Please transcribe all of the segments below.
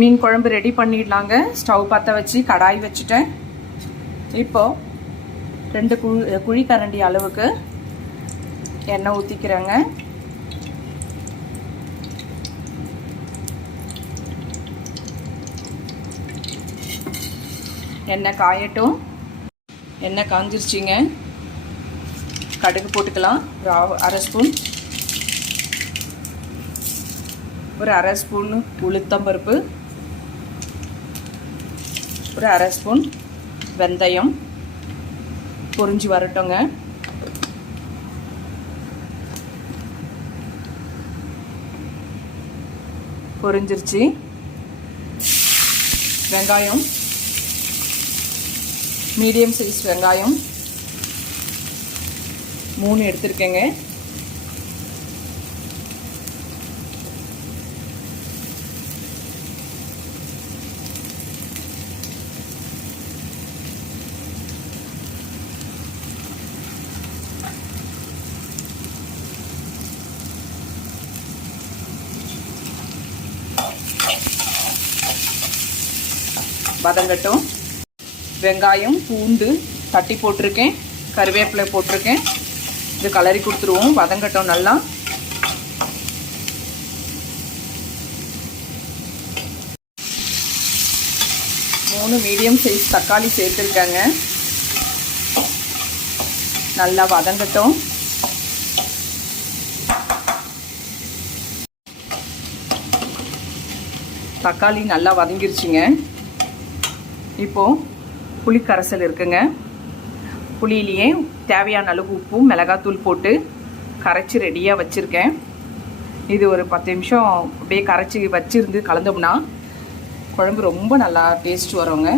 மீன் குழம்பு ரெடி பண்ணிடலாங்க. ஸ்டவ் பற்ற வச்சு கடாய் வச்சுட்டேன். இப்போது 2 குழி கரண்டி அளவுக்கு எண்ணெய் ஊற்றிக்கிறேங்க. எண்ணெய் காயட்டும். எண்ணெய் காஞ்சிருச்சிங்க. கடுகு போட்டுக்கலாம். அரை ஸ்பூன், ஒரு அரை ஸ்பூன் உளுத்தம்பருப்பு, ஒரு அரை ஸ்பூன் வெந்தயம் பொரிஞ்சு வரட்டுங்க. பொரிஞ்சிருச்சு. வெங்காயம், மீடியம் சைஸ் வெங்காயம் 3 எடுத்துருக்கேங்க. வதங்கட்டும். வெங்காயம், பூண்டு தட்டி போட்டிருக்கேன், கருவேப்பிலை போட்டிருக்கேன். இது கலரி கொடுத்துருவோம். வதங்கட்டும் நல்லா. மூணு மீடியம் சைஸ் தக்காளி சேர்த்துருக்காங்க. நல்லா வதங்கட்டும். தக்காளி நல்லா வதங்கிருச்சுங்க. இப்போது புளி கரைசல் இருக்குங்க. புளியிலேயே தேவையான அளவு உப்பும் மிளகாத்தூள் போட்டு கரைச்சி ரெடியாக வச்சுருக்கேன். இது ஒரு 10 நிமிஷம் அப்படியே கரைச்சி வச்சுருந்து கலந்தோம்னா குழம்பு ரொம்ப நல்லா டேஸ்ட் வருங்க.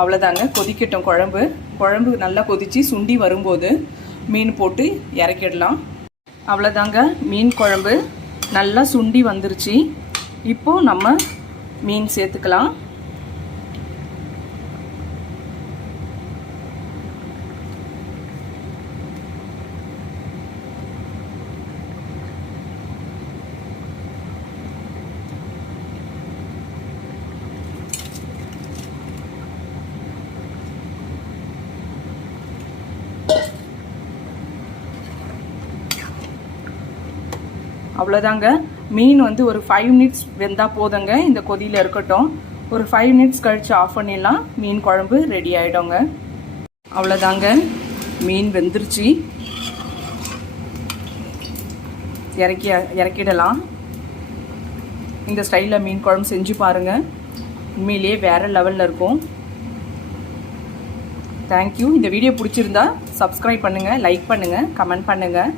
அவ்வளோதாங்க. கொதிக்கட்டும் குழம்பு. குழம்பு நல்லா கொதித்து சுண்டி வரும்போது மீன் போட்டு இறக்கிடலாம். அவ்வளோதாங்க. மீன் குழம்பு நல்லா சுண்டி வந்துருச்சு. இப்போது நம்ம மீன் சேர்த்துக்கலாம். அவ்வளோதாங்க. மீன் வந்து ஒரு 5 மினிட்ஸ் வெந்தால் போதுங்க. இந்த கொதியில் இருக்கட்டும். ஒரு 5 மினிட்ஸ் கழித்து ஆஃப் பண்ணிடலாம். மீன் குழம்பு ரெடி ஆகிடுங்க. அவ்வளோதாங்க. மீன் வெந்துருச்சு. இறக்கிடலாம். இந்த ஸ்டைலில் மீன் குழம்பு செஞ்சு பாருங்கள். உண்மையிலேயே வேறு லெவலில் இருக்கும். தேங்க்யூ. இந்த வீடியோ பிடிச்சிருந்தா சப்ஸ்கிரைப் பண்ணுங்கள், லைக் பண்ணுங்கள், கமெண்ட் பண்ணுங்கள்,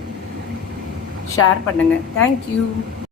ஷேர் பண்ணுங்கள். தேங்க்யூ.